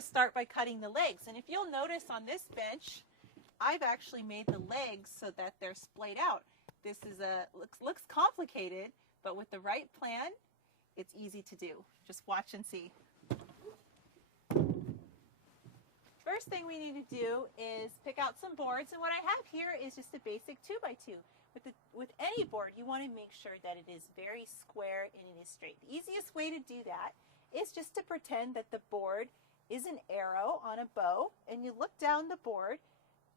to start by cutting the legs. And if you'll notice on this bench, I've actually made the legs so that they're splayed out. This is looks complicated, but with the right plan, it's easy to do. Just watch and see. First thing we need to do is pick out some boards, and what I have here is just a basic 2x2. With any board, you want to make sure that it is very square and it is straight. The easiest way to do that is just to pretend that the board is an arrow on a bow, and you look down the board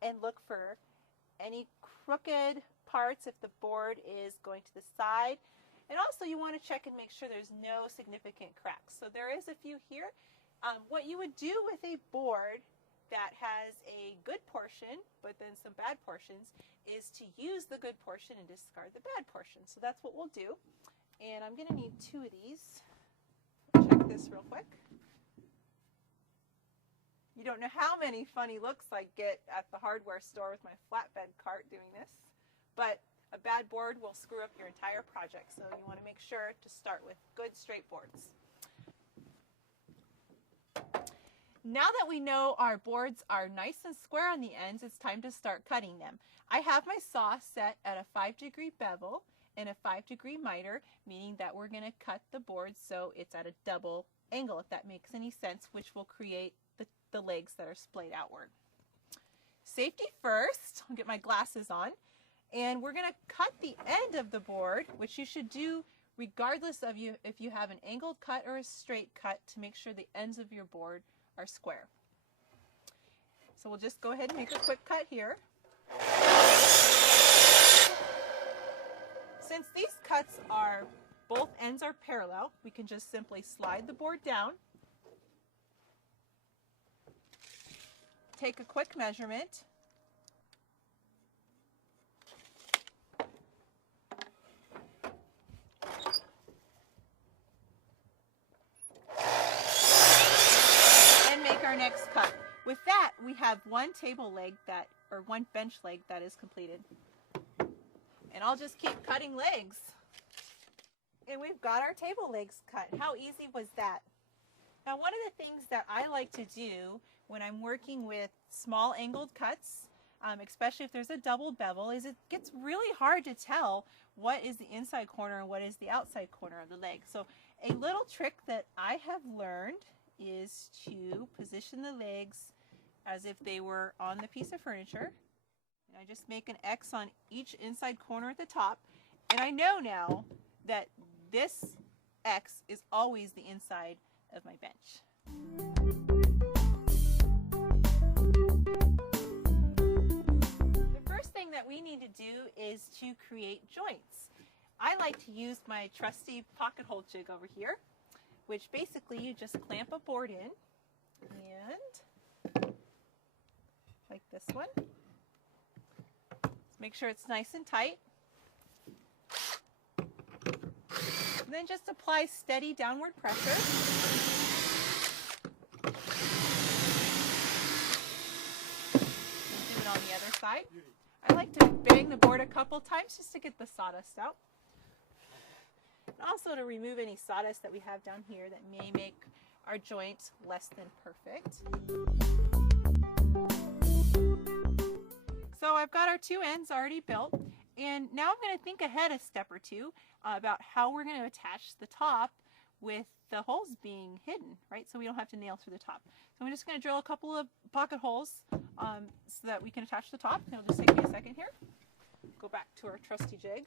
and look for any crooked parts if the board is going to the side. And also you want to check and make sure there's no significant cracks. So there is a few here. What you would do with a board that has a good portion but then some bad portions is to use the good portion and discard the bad portion. So that's what we'll do. And I'm going to need 2 of these. Check this real quick. You don't know how many funny looks I get at the hardware store with my flatbed cart doing this, but a bad board will screw up your entire project, so you want to make sure to start with good straight boards. Now that we know our boards are nice and square on the ends, it's time to start cutting them. I have my saw set at a 5-degree bevel and a 5-degree miter, meaning that we're going to cut the board so it's at a double angle, if that makes any sense, which will create the legs that are splayed outward. Safety first. I'll get my glasses on, and we're going to cut the end of the board, which you should do regardless of if you have an angled cut or a straight cut, to make sure the ends of your board are square. So we'll just go ahead and make a quick cut here. Since these cuts are, both ends are parallel, we can just simply slide the board down, take a quick measurement, and make our next cut. With that, we have one table leg one bench leg that is completed. And I'll just keep cutting legs. And we've got our table legs cut. How easy was that? Now, one of the things that I like to do when I'm working with small angled cuts, especially if there's a double bevel, is it gets really hard to tell what is the inside corner and what is the outside corner of the leg. So a little trick that I have learned is to position the legs as if they were on the piece of furniture. And I just make an X on each inside corner at the top. And I know now that this X is always the inside of my bench. The first thing that we need to do is to create joints. I like to use my trusty pocket hole jig over here, which basically you just clamp a board in, and like this one. Make sure it's nice and tight. And then just apply steady downward pressure. And do it on the other side. I like to bang the board a couple times just to get the sawdust out. And also to remove any sawdust that we have down here that may make our joint less than perfect. So I've got our 2 ends already built, and now I'm going to think ahead a step or two about how we're going to attach the top with the holes being hidden, right? So we don't have to nail through the top. So I'm just going to drill a couple of pocket holes so that we can attach the top. It'll just take me a second here. Go back to our trusty jig.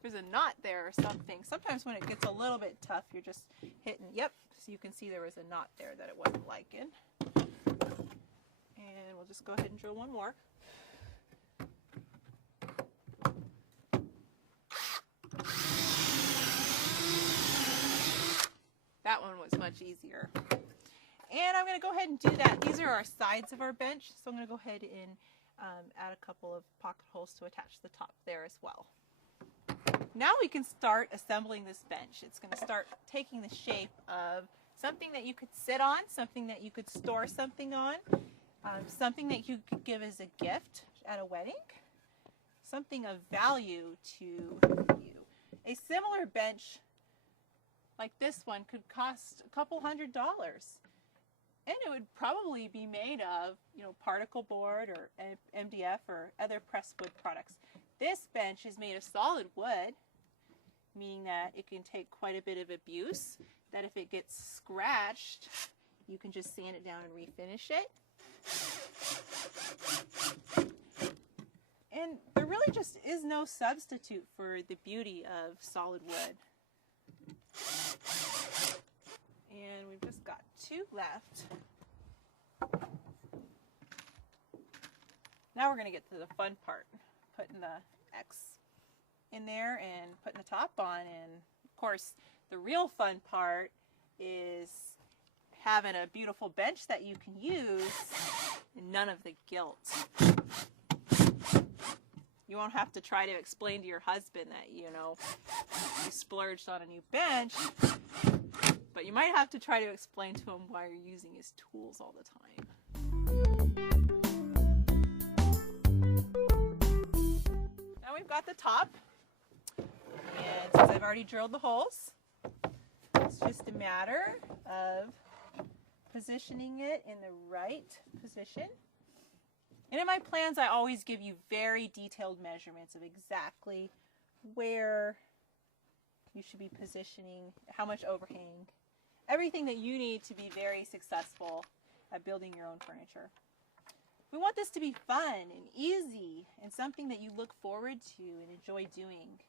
There's a knot there or something. Sometimes when it gets a little bit tough, you're just hitting, yep, so you can see there was a knot there that it wasn't liking. And we'll just go ahead and drill one more. That one was much easier. And I'm going to go ahead and do that. These are our sides of our bench, so I'm going to go ahead and add a couple of pocket holes to attach the top there as well. Now we can start assembling this bench. It's going to start taking the shape of something that you could sit on, something that you could store something on, something that you could give as a gift at a wedding, something of value to you. A similar bench like this one could cost a couple $100, and it would probably be made of, you know, particle board or MDF or other pressed wood products. This bench is made of solid wood, meaning that it can take quite a bit of abuse, that if it gets scratched, you can just sand it down and refinish it. And there really just is no substitute for the beauty of solid wood. And we've just got 2 left. Now we're going to get to the fun part, putting the X in there and putting the top on. And of course, the real fun part is having a beautiful bench that you can use and none of the guilt. You won't have to try to explain to your husband that, you know, you splurged on a new bench, but you might have to try to explain to him why you're using his tools all the time. Now we've got the top, and since I've already drilled the holes, it's just a matter of positioning it in the right position. And in my plans, I always give you very detailed measurements of exactly where you should be positioning, how much overhang, everything that you need to be very successful at building your own furniture. We want this to be fun and easy and something that you look forward to and enjoy doing.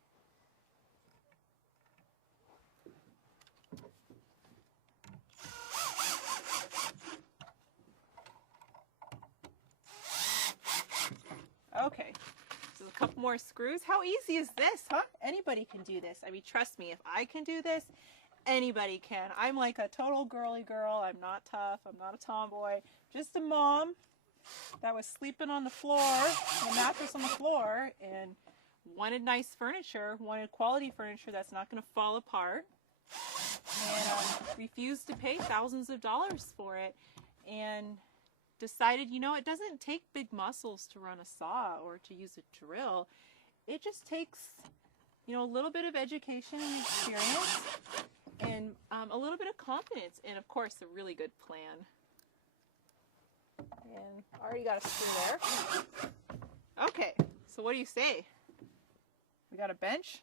Okay, so a couple more screws. How easy is this, huh? Anybody can do this. I mean, trust me, if I can do this, anybody can. I'm like a total girly girl. I'm not tough. I'm not a tomboy. Just a mom that was sleeping on the floor, the mattress on the floor, and wanted nice furniture, wanted quality furniture that's not going to fall apart, and refused to pay thousands of dollars for it, and decided, you know, it doesn't take big muscles to run a saw or to use a drill. It just takes, you know, a little bit of education and experience and a little bit of confidence and, of course, a really good plan. And already got a screw there. Okay, so what do you say? We got a bench?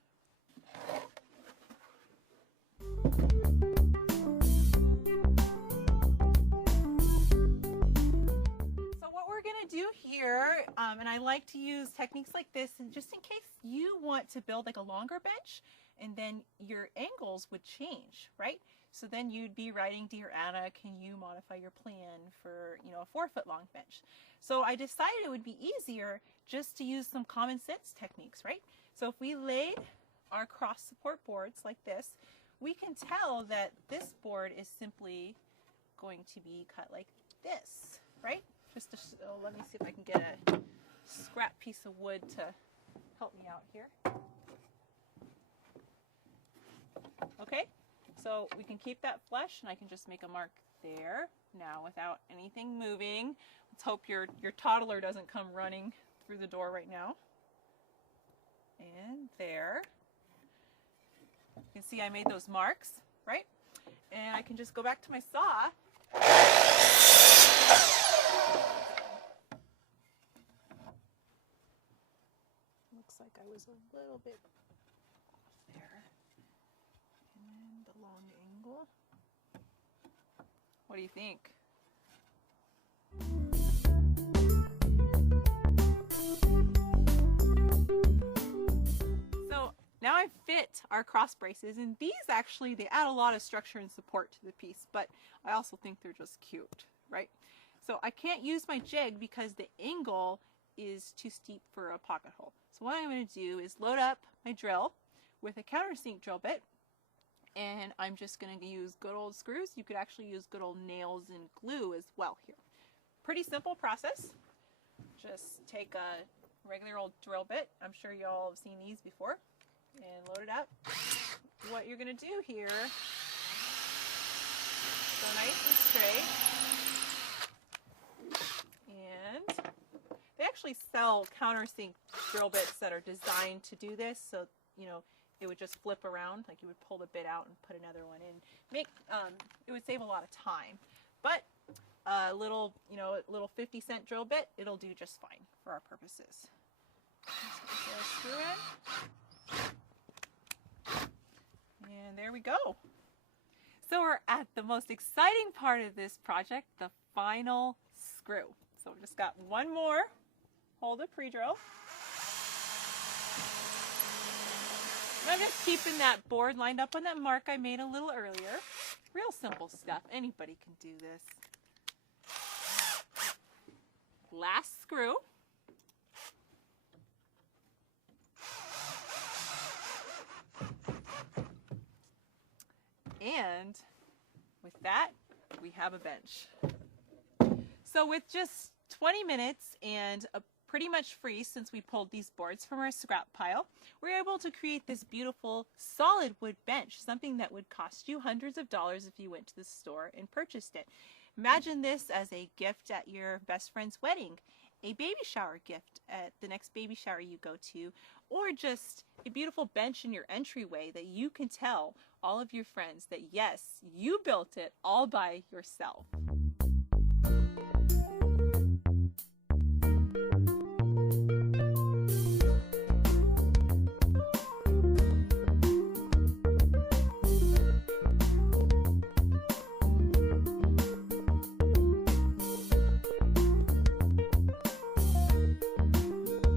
Do here, and I like to use techniques like this, and just in case you want to build like a longer bench, and then your angles would change, right? So then you'd be writing, "Dear Anna, can you modify your plan for, you know, a 4-foot long bench?" So I decided it would be easier just to use some common sense techniques, right? So if we laid our cross support boards like this, we can tell that this board is simply going to be cut like this, right? Just to, let me see if I can get a scrap piece of wood to help me out here. Okay, so we can keep that flush, and I can just make a mark there now without anything moving. Let's hope your toddler doesn't come running through the door right now. And there. You can see I made those marks, right? And I can just go back to my saw. Looks like I was a little bit off there. And the long angle. What do you think? So now I've fit our cross braces, and these actually, they add a lot of structure and support to the piece, but I also think they're just cute, right? So I can't use my jig because the angle is too steep for a pocket hole. So what I'm going to do is load up my drill with a countersink drill bit, and I'm just going to use good old screws. You could actually use good old nails and glue as well here. Pretty simple process. Just take a regular old drill bit. I'm sure you all have seen these before. And load it up. What you're going to do here, so nice and straight. And They actually sell countersink drill bits that are designed to do this, so you know it would just flip around, like you would pull the bit out and put another one in. It would save a lot of time, but a little 50-cent drill bit, it'll do just fine for our purposes. Just screw in, and there we go. So we're at the most exciting part of this project, the final screw. So we've just got one more hole to pre-drill. I'm just keeping that board lined up on that mark I made a little earlier. Real simple stuff. Anybody can do this. Last screw. And with that, we have a bench. So with just 20 minutes and pretty much free, since we pulled these boards from our scrap pile, we're able to create this beautiful solid wood bench, something that would cost you hundreds of dollars if you went to the store and purchased it. Imagine this as a gift at your best friend's wedding, a baby shower gift at the next baby shower you go to, or just a beautiful bench in your entryway that you can tell all of your friends that yes, you built it all by yourself.